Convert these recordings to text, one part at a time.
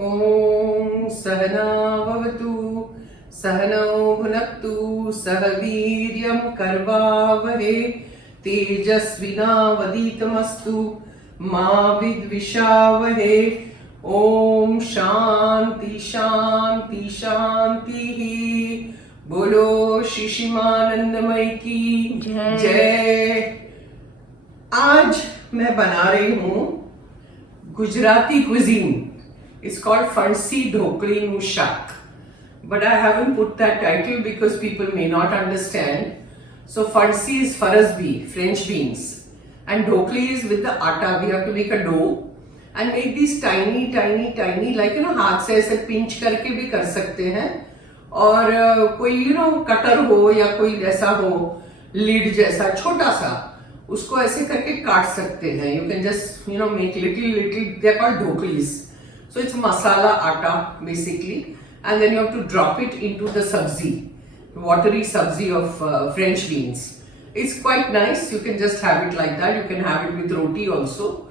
ॐ सहना भवतु सहनौ भुनक्तु सह वीर्यं कर्वावहे तेजस्विनावधीतमस्तु मा विद्विषावहे। ओम शांति शांति शांति। बोलो शिशिमानंदमय की जय। आज मैं बना रही हूँ Gujarati cuisine. It's called Fancy Dhokli Nu Shak. But I haven't put that title because people may not understand. So Fancy is farasbi, French beans. And Dhokli is with the atta. We have to make a dough. And make these tiny, tiny, tiny, like हाथ से ऐसे pinch करके भी कर सकते हैं. और कोई कटर हो या कोई ऐसा हो लीड जैसा छोटा सा, उसको ऐसे करके काट सकते हैं. You can just make little. They are called dhoklis. So it's masala atta basically, and then you have to drop it into the sabzi, watery sabzi of French beans. It's quite nice. You can just have it like that. You can have it with roti also,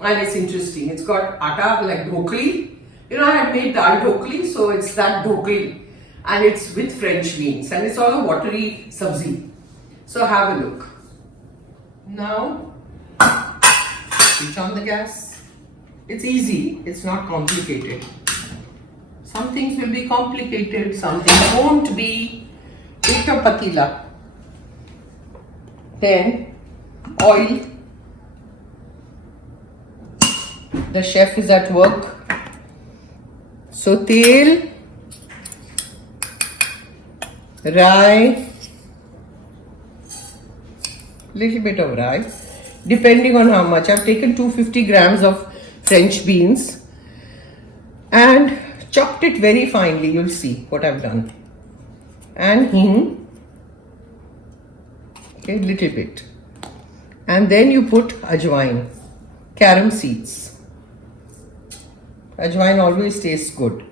and it's interesting. It's got atta like dhokli. I had made dal dhokli, so it's that dhokli, and it's with French beans, and it's all a watery sabzi. So have a look. Now, switch on the gas. It's easy, it's not complicated. Some things will be complicated, some things won't be. Take a patila. Then, oil. The chef is at work. So, tel, rye, little bit of rye, depending on how much. I've taken 250 grams of French beans and chopped it very finely. You'll see what I've done. And hing, okay, little bit. And then you put ajwain, carom seeds. Ajwain always tastes good.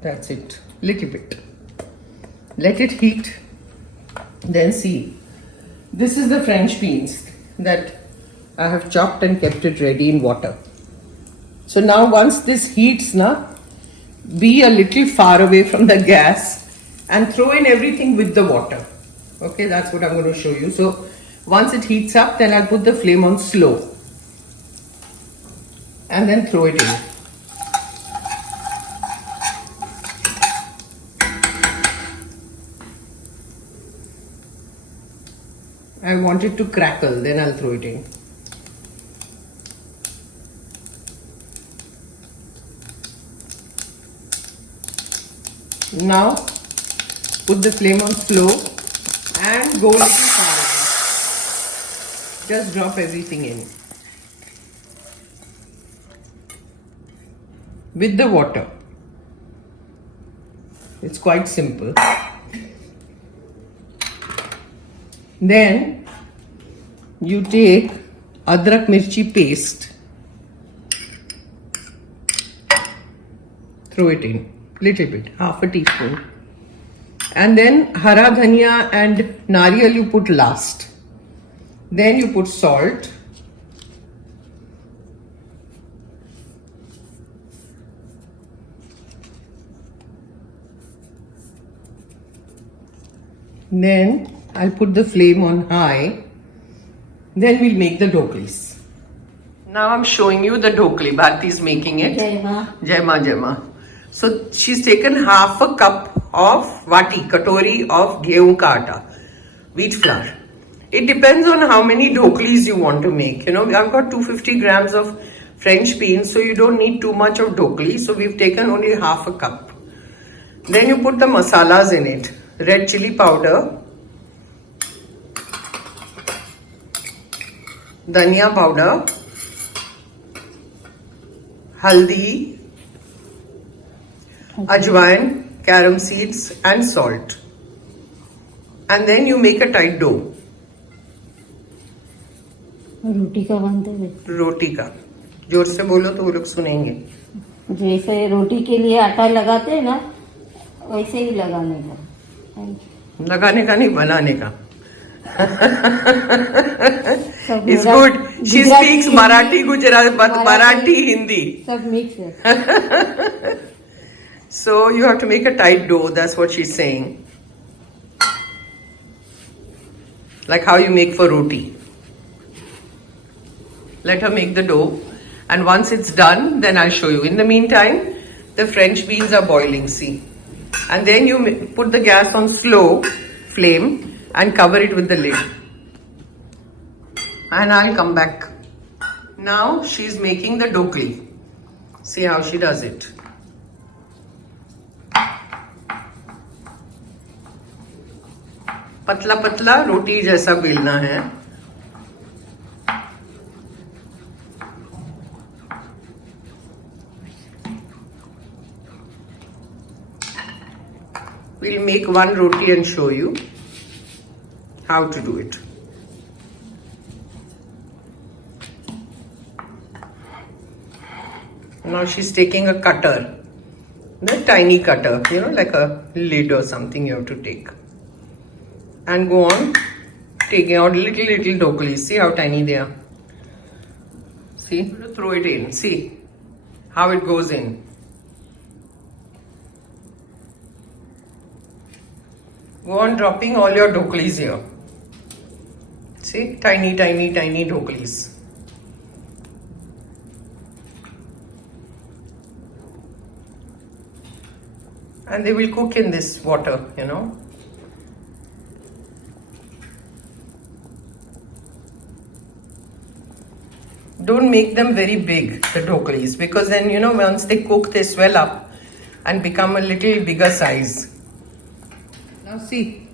That's it, little bit. Let it heat. Then see, this is the French beans that I have chopped and kept it ready in water. So now once this heats, be a little far away from the gas and throw in everything with the water. Okay, that's what I'm going to show you. So once it heats up, then I'll put the flame on slow and then throw it in. I want it to crackle, then I'll throw it in. Now put the flame on slow and go a little far away. Just drop everything in with the water. It's quite simple. Then you take adrak mirchi paste, throw it in, little bit, half a teaspoon. And then hara dhania and nariyal you put last. Then you put salt. Then I'll put the flame on high. Then we'll make the dhoklis. Now I'm showing you the dhokli. Bharti is making it. Jai Ma. Jai Ma, Jai Ma. So she's taken half a cup of katori of gehu ka atta, wheat flour. It depends on how many dhoklis you want to make. I've got 250 grams of French beans, so you don't need too much of dhokli. So we've taken only half a cup. Then you put the masalas in it. Red chili powder, dhania powder, haldi, ajwain, carom seeds and salt. And then you make a tight dough. रोटी का बनते हैं. रोटी का जोर से बोलो तो वो लोग सुनेंगे. जैसे रोटी के लिए आटा लगाते हैं ना, वैसे ही लगाने का. लगाने का नहीं, बनाने का. सब It's मेरा- good. She Gujarati, speaks Hindi, Marathi, Gujarati, Marathi, Hindi. सब मिक्स है. So you have to make a tight dough. That's what she's saying. Like how you make for roti. Let her make the dough. And once it's done, then I'll show you. In the meantime, the French beans are boiling, see. And then you put the gas on slow flame and cover it with the lid. And I'll come back. Now she's making the dokli. See how she does it. पतला पतला रोटी जैसा बेलना है. We'll make one roti and show you how to do it. Now she's taking a cutter, the tiny cutter, you know, like a lid or something you have to take. And go on taking out little doklis. See how tiny they are. See, throw it in. See how it goes in. Go on dropping all your doklis here. See, tiny doklis. And they will cook in this water, you know. Don't make them very big, the doklis, because then, you know, once they cook, they swell up and become a little bigger size. Now see,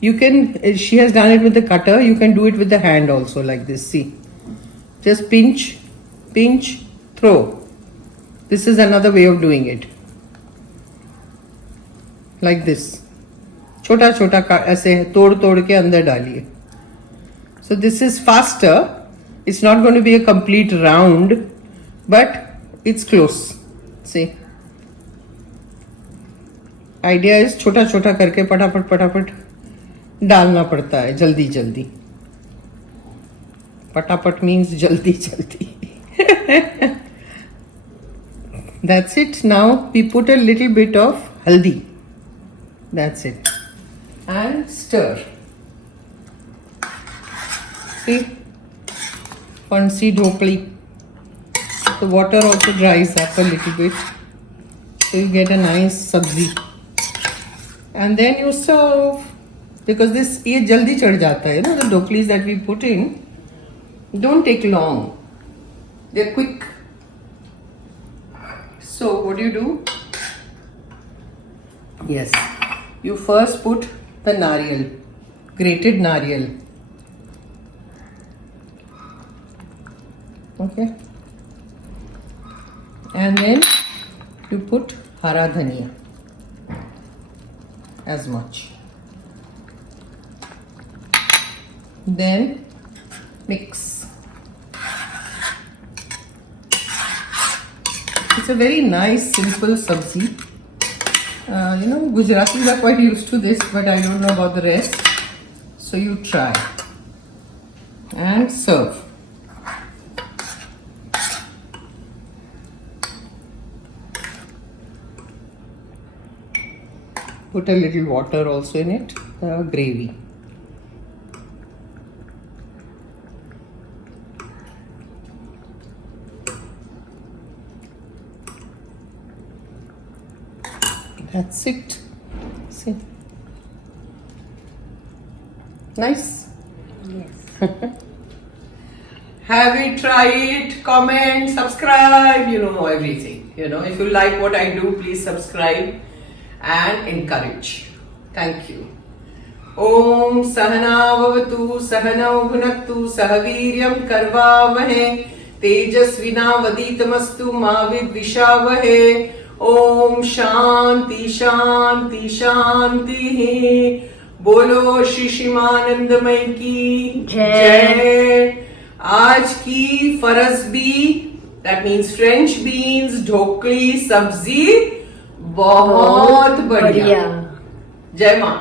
you can, she has done it with the cutter, you can do it with the hand also like this, see. Just pinch, throw. This is another way of doing it. Like this. छोटा छोटा ऐसे तोड़ के अंदर डालिए. So this is faster. It's not going to be a complete round, but it's close. See. Idea is छोटा छोटा करके फटाफट डालना पड़ता है जल्दी. Patapat means jaldi. That's it. Now we put a little bit of haldi. That's it. And stir. See? Fancy dhokli. The water also dries up a little bit. So you get a nice sabzi. And then you serve. Because this ye jaldi chad jata hai, the dhoklis that we put in don't take long. They're quick. So what do? Yes, you first put the nariyal, grated nariyal. Okay. And then you put hara dhaniya as much. Then mix. It's a very nice, simple sabzi. Gujaratis are quite used to this, but I don't know about the rest. So you try. And serve. Put a little water also in it, gravy. That's it. See. Nice? Yes. Have you tried? Comment, subscribe, everything. If you like what I do, please subscribe and encourage. Thank you. Om Sahana Vavatu Sahanau Bhunaktu Sahaviryam Karvavahe Tejasvina Vaditamastu Mavid Vishavahe. Om Shanti शांति शांति. बोलो श्री शिमानंदमय की जय. आज की फरसबी, that means French beans ढोकली सब्जी बहुत बढ़िया. जय मां.